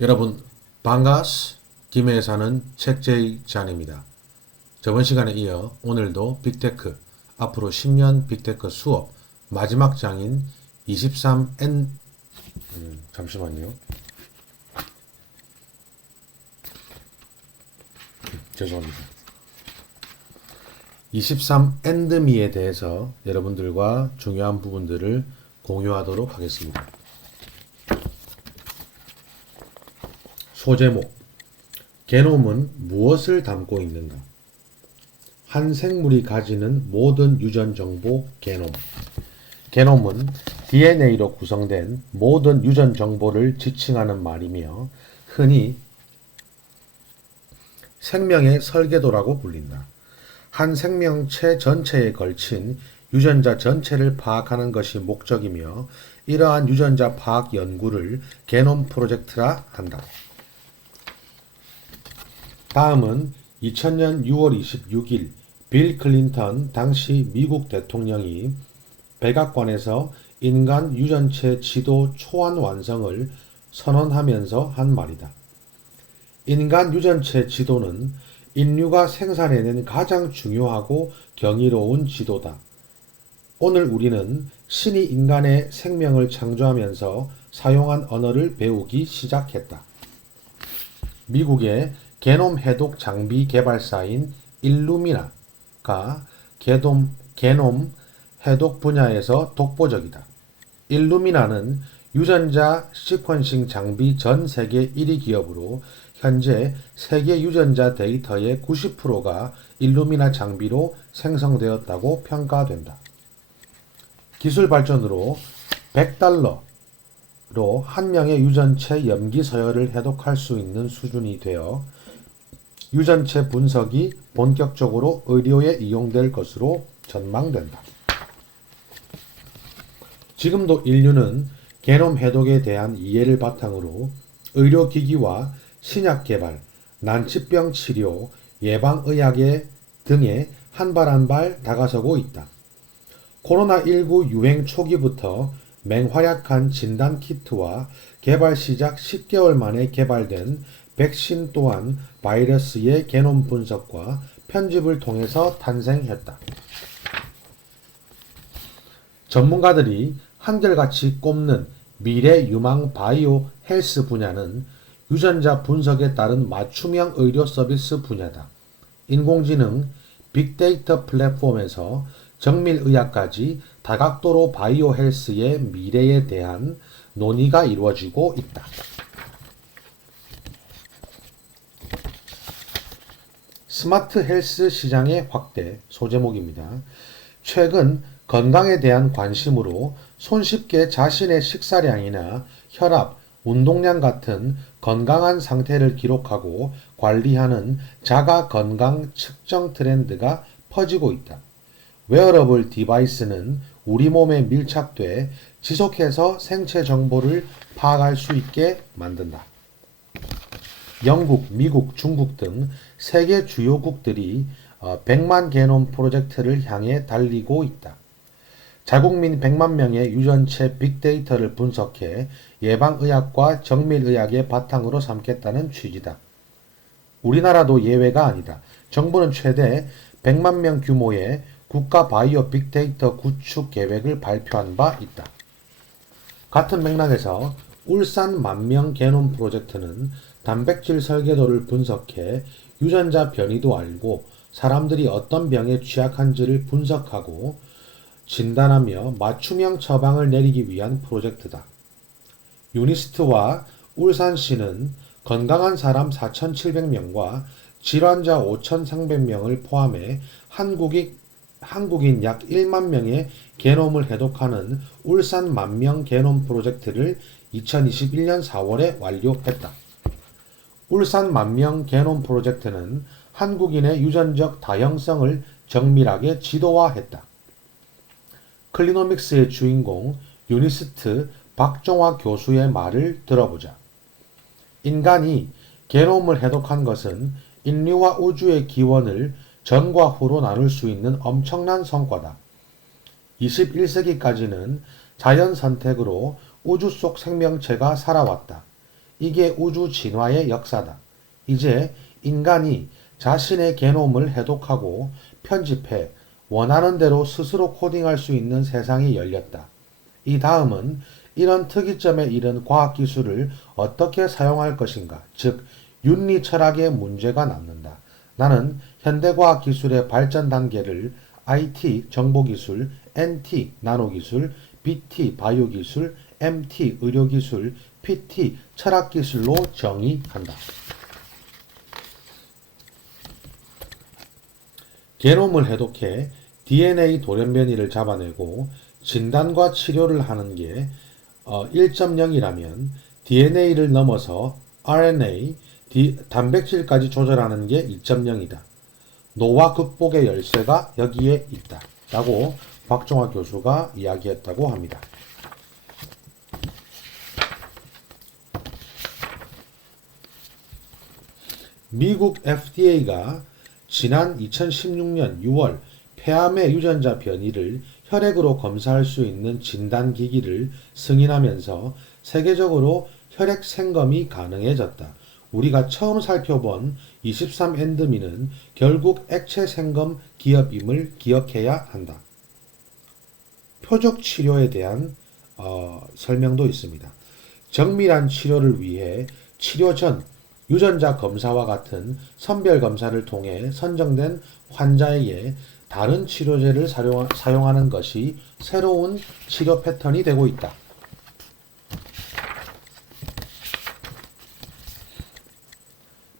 여러분 반가스 김해에 사는 책제이 잔입니다. 저번 시간에 이어 오늘도 빅테크 앞으로 10년 빅테크 수업 마지막 장인 23N 잠시만요. 죄송합니다. 23엔드미에 대해서 여러분들과 중요한 부분들을 공유하도록 하겠습니다. 소제목 게놈은 무엇을 담고 있는가? 한 생물이 가지는 모든 유전 정보 게놈. 게놈은 DNA로 구성된 모든 유전 정보를 지칭하는 말이며 흔히 생명의 설계도라고 불린다. 한 생명체 전체에 걸친 유전자 전체를 파악하는 것이 목적이며 이러한 유전자 파악 연구를 게놈 프로젝트라 한다. 다음은 2000년 6월 26일 빌 클린턴 당시 미국 대통령이 백악관에서 인간 유전체 지도 초안 완성을 선언하면서 한 말이다. 인간 유전체 지도는 인류가 생산해낸 가장 중요하고 경이로운 지도다. 오늘 우리는 신이 인간의 생명을 창조하면서 사용한 언어를 배우기 시작했다. 미국의 게놈 해독 장비 개발사인 일루미나가 게놈 해독 분야에서 독보적이다. 일루미나는 유전자 시퀀싱 장비 전 세계 1위 기업으로 현재 세계 유전자 데이터의 90%가 일루미나 장비로 생성되었다고 평가된다. 기술 발전으로 $100로 한 명의 유전체 염기 서열을 해독할 수 있는 수준이 되어 유전체 분석이 본격적으로 의료에 이용될 것으로 전망된다. 지금도 인류는 게놈 해독에 대한 이해를 바탕으로 의료기기와 신약 개발, 난치병 치료, 예방의학 등에 한 발 한 발 다가서고 있다. 코로나19 유행 초기부터 맹활약한 진단 키트와 개발 시작 10개월 만에 개발된 백신 또한 바이러스의 게놈 분석과 편집을 통해서 탄생했다. 전문가들이 한결같이 꼽는 미래 유망 바이오 헬스 분야는 유전자 분석에 따른 맞춤형 의료 서비스 분야다. 인공지능, 빅데이터 플랫폼에서 정밀의학까지 다각도로 바이오 헬스의 미래에 대한 논의가 이루어지고 있다. 스마트 헬스 시장의 확대 소제목입니다. 최근 건강에 대한 관심으로 손쉽게 자신의 식사량이나 혈압, 운동량 같은 건강한 상태를 기록하고 관리하는 자가 건강 측정 트렌드가 퍼지고 있다. 웨어러블 디바이스는 우리 몸에 밀착돼 지속해서 생체 정보를 파악할 수 있게 만든다. 영국, 미국, 중국 등 세계 주요국들이 100만 게놈 프로젝트를 향해 달리고 있다. 자국민 100만 명의 유전체 빅데이터를 분석해 예방의학과 정밀의학의 바탕으로 삼겠다는 취지다. 우리나라도 예외가 아니다. 정부는 최대 100만 명 규모의 국가 바이오 빅데이터 구축 계획을 발표한 바 있다. 같은 맥락에서 울산 만명 게놈 프로젝트는 단백질 설계도를 분석해 유전자 변이도 알고 사람들이 어떤 병에 취약한지를 분석하고 진단하며 맞춤형 처방을 내리기 위한 프로젝트다. 유니스트와 울산시는 건강한 사람 4,700명과 질환자 5,300명을 포함해 한국인 약 1만 명의 게놈을 해독하는 울산 만명 게놈 프로젝트를 2021년 4월에 완료했다. 울산 만명 게놈 프로젝트는 한국인의 유전적 다형성을 정밀하게 지도화했다. 클리노믹스의 주인공 유니스트 박종화 교수의 말을 들어보자. 인간이 게놈을 해독한 것은 인류와 우주의 기원을 전과 후로 나눌 수 있는 엄청난 성과다. 21세기까지는 자연 선택으로 우주 속 생명체가 살아왔다. 이게 우주 진화의 역사다. 이제 인간이 자신의 게놈을 해독하고 편집해 원하는 대로 스스로 코딩할 수 있는 세상이 열렸다. 이 다음은 이런 특이점에 이른 과학기술을 어떻게 사용할 것인가, 즉 윤리 철학의 문제가 남는다. 나는 현대과학기술의 발전 단계를 IT 정보기술, NT 나노기술, BT 바이오기술, MT 의료기술, PT 철학기술로 정의한다. 게놈을 해독해 DNA 돌연변이를 잡아내고 진단과 치료를 하는 게 1.0이라면 DNA를 넘어서 RNA, 단백질까지 조절하는 게 2.0이다. 노화 극복의 열쇠가 여기에 있다. 라고 박종화 교수가 이야기했다고 합니다. 미국 FDA가 지난 2016년 6월 폐암의 유전자 변이를 혈액으로 검사할 수 있는 진단기기를 승인하면서 세계적으로 혈액 생검이 가능해졌다. 우리가 처음 살펴본 23엔드미는 결국 액체 생검 기업임을 기억해야 한다. 표적 치료에 대한 설명도 있습니다. 정밀한 치료를 위해 치료 전 유전자 검사와 같은 선별 검사를 통해 선정된 환자에게 다른 치료제를 사용하는 것이 새로운 치료 패턴이 되고 있다.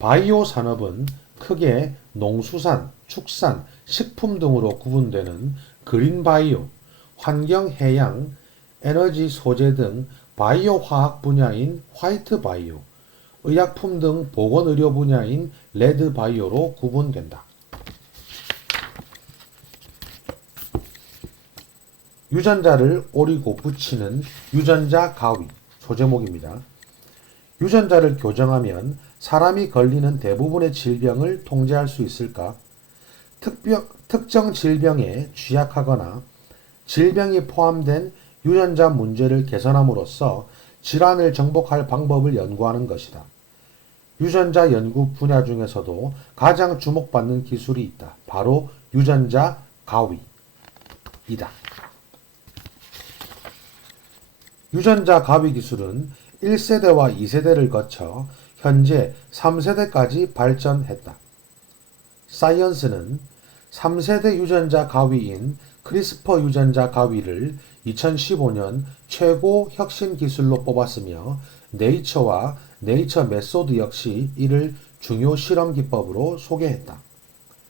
바이오 산업은 크게 농수산, 축산, 식품 등으로 구분되는 그린 바이오, 환경 해양, 에너지 소재 등 바이오 화학 분야인 화이트 바이오, 의약품 등 보건의료 분야인 레드 바이오로 구분된다. 유전자를 오리고 붙이는 유전자 가위, 소제목입니다. 유전자를 교정하면 사람이 걸리는 대부분의 질병을 통제할 수 있을까? 특정 질병에 취약하거나 질병이 포함된 유전자 문제를 개선함으로써 질환을 정복할 방법을 연구하는 것이다. 유전자 연구 분야 중에서도 가장 주목받는 기술이 있다. 바로 유전자 가위이다. 유전자 가위 기술은 1세대와 2세대를 거쳐 현재 3세대까지 발전했다. 사이언스는 3세대 유전자 가위인 크리스퍼 유전자 가위를 2015년 최고 혁신 기술로 뽑았으며 네이처와 네이처 메소드 역시 이를 중요 실험 기법으로 소개했다.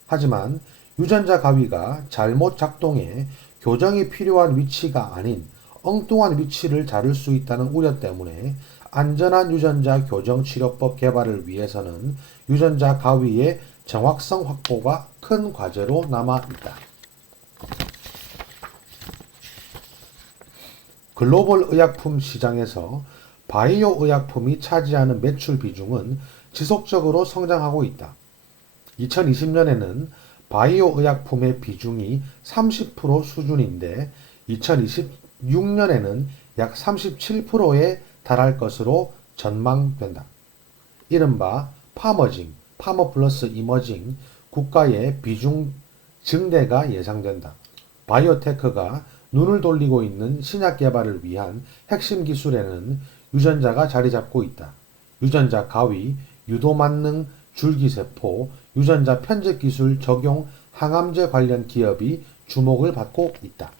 하지만 유전자 가위가 잘못 작동해 교정이 필요한 위치가 아닌 엉뚱한 위치를 자를 수 있다는 우려 때문에 안전한 유전자 교정 치료법 개발을 위해서는 유전자 가위의 정확성 확보가 큰 과제로 남아 있다. 글로벌 의약품 시장에서 바이오 의약품이 차지하는 매출 비중은 지속적으로 성장하고 있다. 2020년에는 바이오 의약품의 비중이 30% 수준인데 2026년에는 약 37%에 달할 것으로 전망된다. 이른바 파머징, 파머 플러스 이머징 국가의 비중 증대가 예상된다. 바이오테크가 눈을 돌리고 있는 신약 개발을 위한 핵심 기술에는 유전자가 자리 잡고 있다. 유전자 가위, 유도 만능 줄기세포, 유전자 편집 기술 적용 항암제 관련 기업이 주목을 받고 있다.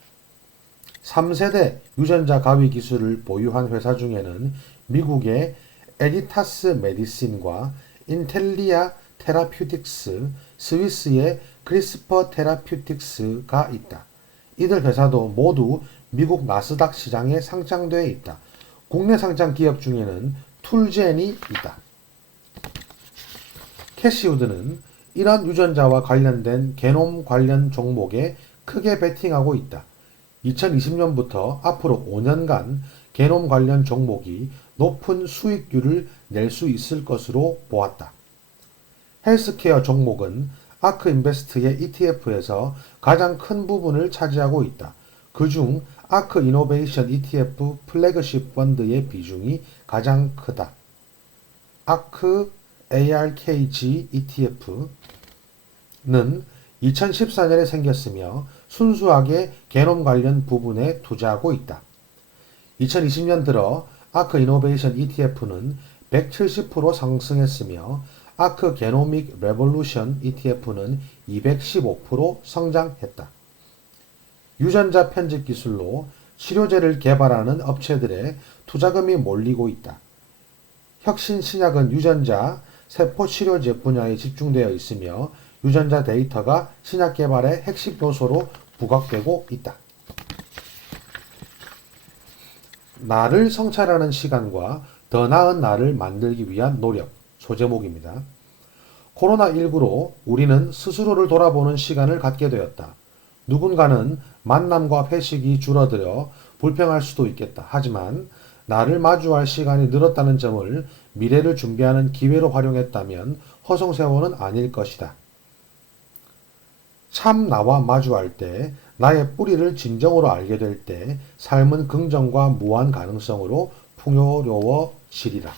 3세대 유전자 가위 기술을 보유한 회사 중에는 미국의 에디타스 메디신과 인텔리아 테라퓨틱스, 스위스의 크리스퍼 테라퓨틱스가 있다. 이들 회사도 모두 미국 나스닥 시장에 상장되어 있다. 국내 상장 기업 중에는 툴젠이 있다. 캐시우드는 이런 유전자와 관련된 게놈 관련 종목에 크게 베팅하고 있다. 2020년부터 앞으로 5년간 게놈 관련 종목이 높은 수익률을 낼 수 있을 것으로 보았다. 헬스케어 종목은 아크인베스트의 ETF에서 가장 큰 부분을 차지하고 있다. 그중 아크 이노베이션 ETF 플래그십 펀드의 비중이 가장 크다. 아크 ARKG ETF는 2014년에 생겼으며 순수하게 게놈 관련 부분에 투자하고 있다. 2020년 들어 아크 이노베이션 ETF는 170% 상승했으며 아크 게노믹 레볼루션 ETF는 215% 성장했다. 유전자 편집 기술로 치료제를 개발하는 업체들의 투자금이 몰리고 있다. 혁신 신약은 유전자 세포 치료제 분야에 집중되어 있으며 유전자 데이터가 신약 개발의 핵심 요소로 부각되고 있다. 나를 성찰하는 시간과 더 나은 나를 만들기 위한 노력 소제목입니다. 코로나19로 우리는 스스로를 돌아보는 시간을 갖게 되었다. 누군가는 만남과 회식이 줄어들어 불평할 수도 있겠다. 하지만 나를 마주할 시간이 늘었다는 점을 미래를 준비하는 기회로 활용했다면 허송세월은 아닐 것이다. 참 나와 마주할 때, 나의 뿌리를 진정으로 알게 될 때 삶은 긍정과 무한 가능성으로 풍요로워지리라.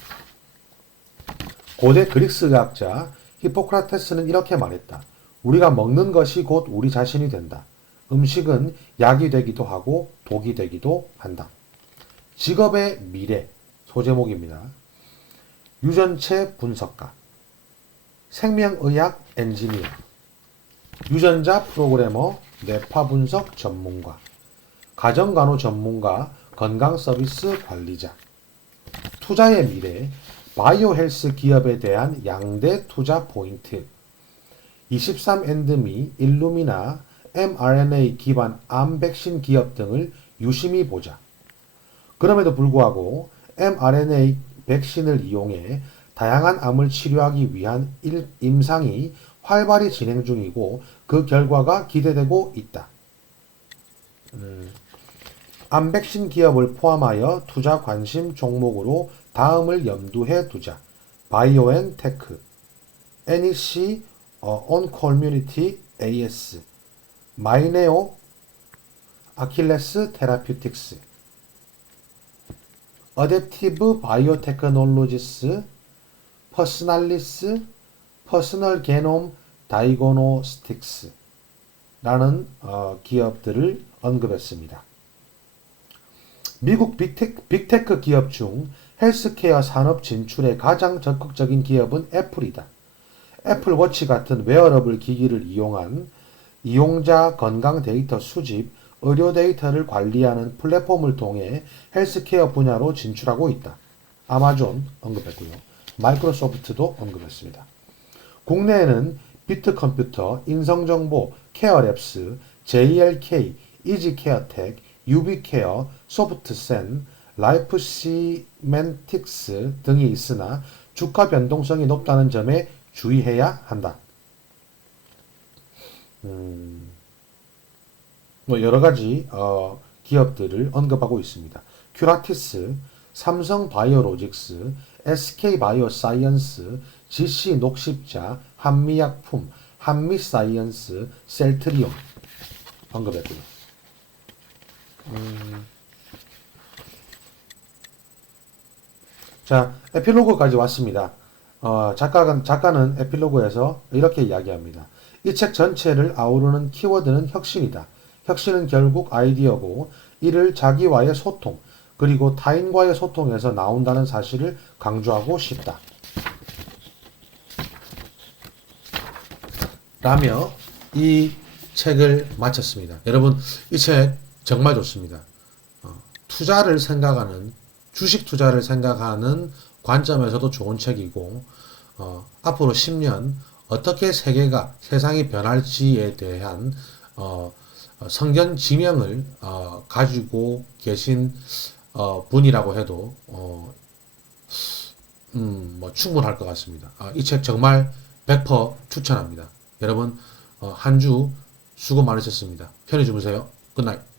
고대 그리스 의학자 히포크라테스는 이렇게 말했다. 우리가 먹는 것이 곧 우리 자신이 된다. 음식은 약이 되기도 하고 독이 되기도 한다. 직업의 미래 소제목입니다. 유전체 분석가, 생명의학 엔지니어, 유전자 프로그래머, 뇌파 분석 전문가, 가정간호 전문가, 건강서비스 관리자, 투자의 미래, 바이오 헬스 기업에 대한 양대 투자 포인트, 23and미, 일루미나, mRNA 기반 암 백신 기업 등을 유심히 보자. 그럼에도 불구하고 mRNA 백신을 이용해 다양한 암을 치료하기 위한 임상이 활발히 진행 중이고 그 결과가 기대되고 있다. 암 백신 기업을 포함하여 투자 관심 종목으로 다음을 염두해 두자. 바이오엔테크, NEC 온커뮤니티 AS, 마이네오, 아킬레스 테라퓨틱스, 어댑티브 바이오테크놀로지스, 퍼스널리스, 퍼스널 게놈 다이고노스틱스 라는 기업들을 언급했습니다. 미국 빅테크 기업 중 헬스케어 산업 진출에 가장 적극적인 기업은 애플이다. 애플워치 같은 웨어러블 기기를 이용한 이용자 건강 데이터 수집, 의료 데이터를 관리하는 플랫폼을 통해 헬스케어 분야로 진출하고 있다. 아마존 언급했고요. 마이크로소프트도 언급했습니다. 국내에는 비트컴퓨터, 인성정보, 케어랩스, JLK, 이지케어텍, 유비케어, 소프트센, 라이프시멘틱스 등이 있으나 주가 변동성이 높다는 점에 주의해야 한다. 여러 가지 기업들을 언급하고 있습니다. 큐라티스, 삼성바이오로직스, SK바이오사이언스, GC녹십자, 한미약품, 한미사이언스, 셀트리온 언급했고요. 자, 에필로그까지 왔습니다. 작가는 에필로그에서 이렇게 이야기합니다. 이 책 전체를 아우르는 키워드는 혁신이다. 혁신은 결국 아이디어고 이를 자기와의 소통 그리고 타인과의 소통에서 나온다는 사실을 강조하고 싶다. 라며 이 책을 마쳤습니다. 여러분, 이 책 정말 좋습니다. 투자를 생각하는, 주식 투자를 생각하는 관점에서도 좋은 책이고, 앞으로 10년 어떻게 세계가, 세상이 변할지에 대한 성견 지명을 가지고 계신 분이라고 해도 충분할 것 같습니다. 이 책 정말 100% 추천합니다. 여러분, 한 주 수고 많으셨습니다. 편히 주무세요. 굿나잇.